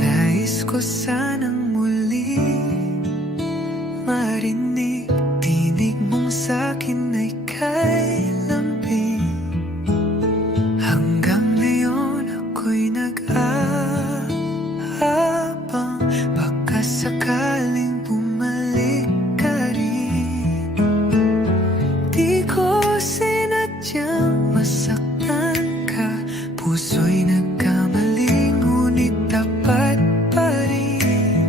Nais ko sanang muli marinig tinig mong sa'kin ay kay lambing. Hanggang ngayon ako'y nag-aabang, baka sakaling bumalik ka rin. Di ko sinadyang masaktan ka, puso'y nagkamali ngunit dapat pa rin.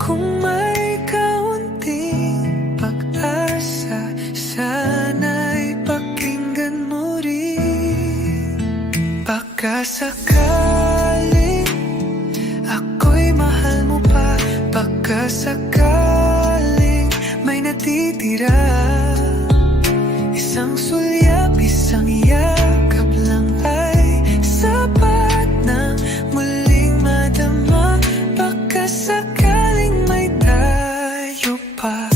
Kung may kaunting pag-asa, sana'y pakinggan mo rin. Baka sakaling ako'y mahal mo pa, baka sakaling may natitira. Isang sulyap, isang yakap lang ay sapat na muling madama. Baka sakaling may tayo pa.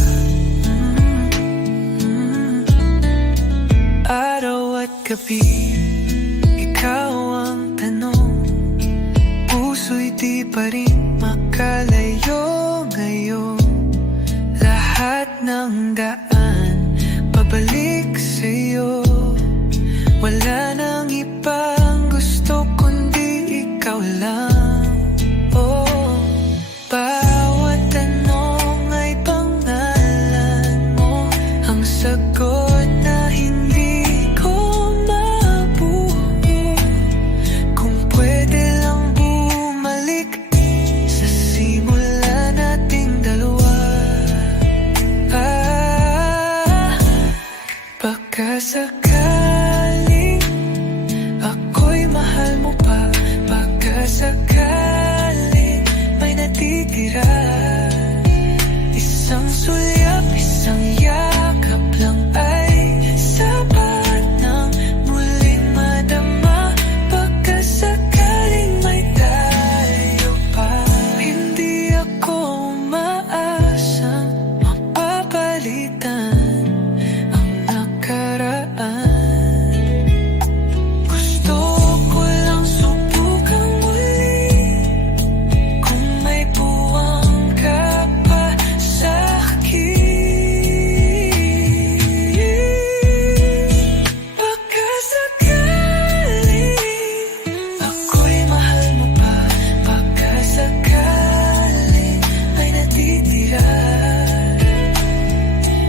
Araw at gabi, ikaw ang tanong. Puso'y di pa rin makalayo ngayon. Lahat ng daan pabalik sa'yo. Wala nang ibang gusto kundi ikaw lang. Oh, bawat tanong ay pangalan mo, ang sagot na hindi ko mabuo. Kung pwede lang bumalik sa simula nating dalawa. Baka sakaling ako'y mahal mo pa, baka sakaling may natitira. Isang sulyap, isang yakap lang ay sapat nang muling madama. Baka sakaling may tayo pa. Hindi ako umaasang mapapalitan ang nakaraan. Gusto ko lang subukan muli, kung may puwang ka pa sa'kin. Baka sakaling ako'y mahal mo pa, baka sakaling may natitira.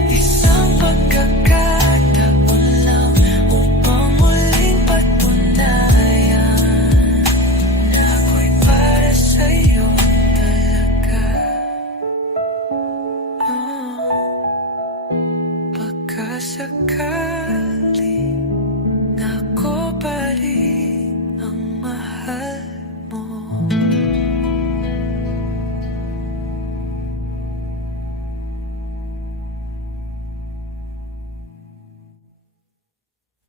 Isang pagkakataon lang upang muling patunayan na ako'y para sa'yo talaga. Baka sakaling